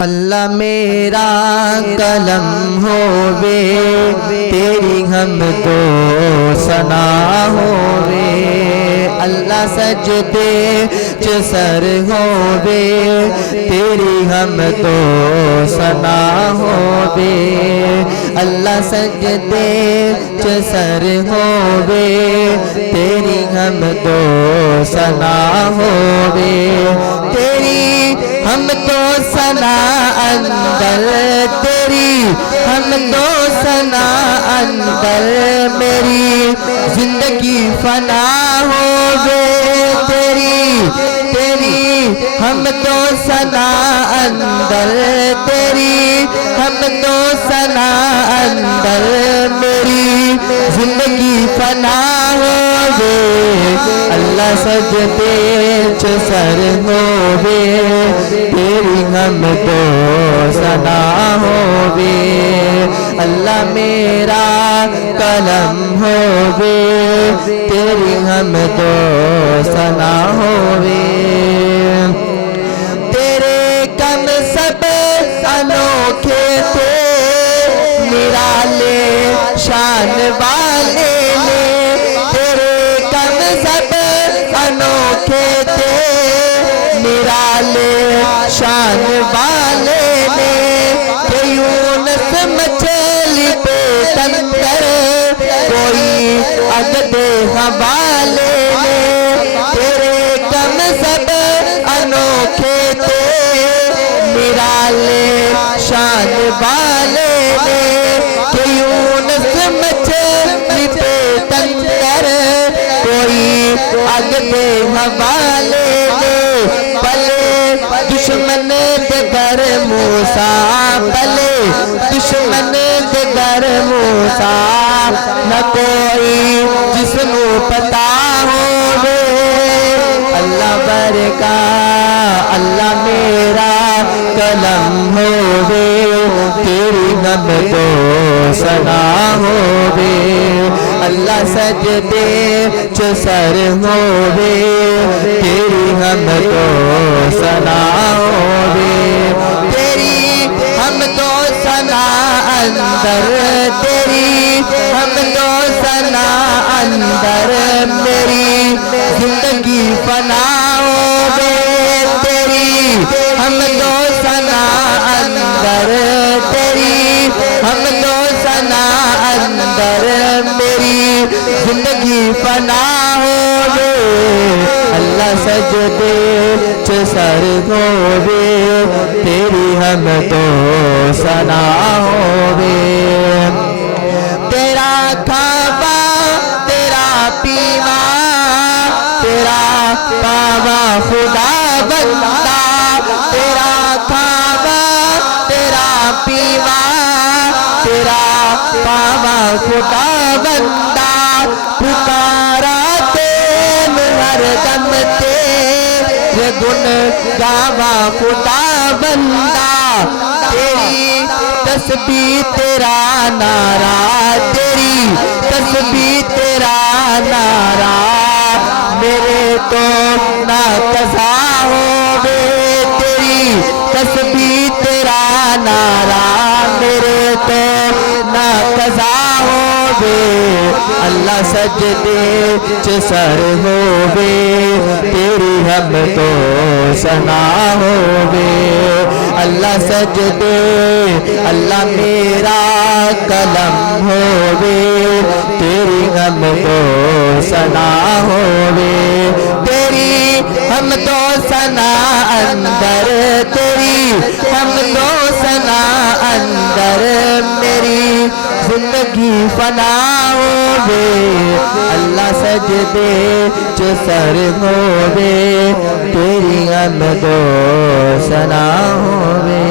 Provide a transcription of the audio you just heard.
اللہ میرا قلم ہووے تیری حمد و ثنا ہووے اللہ سجدے چ سر ہووے تیری حمد و ثنا ہووے اللہ سجدے چ سر ہووے تیری حمد و ثنا ہووے تیری حمد و ثنا اندر تیری حمد و ثنا اندر میری زندگی فنا ہووے تیری حمد و ثنا اندر تیری حمد و ثنا اندر میری زندگی فنا ہووے اللہ سجدے چ سر ہووے تیری حمد و ثنا ہووے اللہ میرا قلم ہووے تیری حمد و ثنا ہووے تیرے کم سب انوکھے تھے نرالے شان والے نے تیرے کم سب انوکھے تھے نرالے شان والے نے کہ یونس مچھلی پہ تنکر کوئی عدد حوالے نے تیرے کم سب انوکھے تھے نرالے شان والے نے کہ یونس مچھلی پہ تنکر کوئی عدد حوالے نے پلے دشمن دے گھر موسیٰ پلے دشمن دے گھر موسیٰ نہ کوئی جس نو پتا ہووے اللہ برکا اللہ میرا قلم ہووے تیری حمد و ثنا ہووے اللہ سجدے چ سر ہووے تیری حمد و ثنا ہووے تیری حمد و ثنا اندر تیری حمد و ثنا اندر میری زندگی فنا ہووے تیری حمد و ثنا اندر تیری حمد و ثنا اندر میری زندگی فنا ہووے اللہ سجدے چ سر ہووے تیری حمد و ثنا ہووے تیرا کھاوا تیرا پیوا تیرا پاوا خدا بندہ تیرا کھاوا تیرا پیوا تیرا پاوا خدا بندہ پکارا تین ہر دم تیرے گن گاوا خدا بندہ تیری تسبیح تیرا نعرہ تیری تسبیح تیرا نعرہ میرے تو نہ قضا ہووے تیری تسبیح تیرا نعرہ میرے تو نہ قضا ہووے اللہ سجدے چ سر ہووے تیری حمد و ثنا ہووے اللہ سجدے اللہ میرا قلم ہووے تیری حمد و ثنا ہووے تیری حمد و ثنا اندر تیری حمد و ثنا اندر میری زندگی فنا ہووے اللہ سجدے چ سر ہووے تیری حمد و ثنا ہووے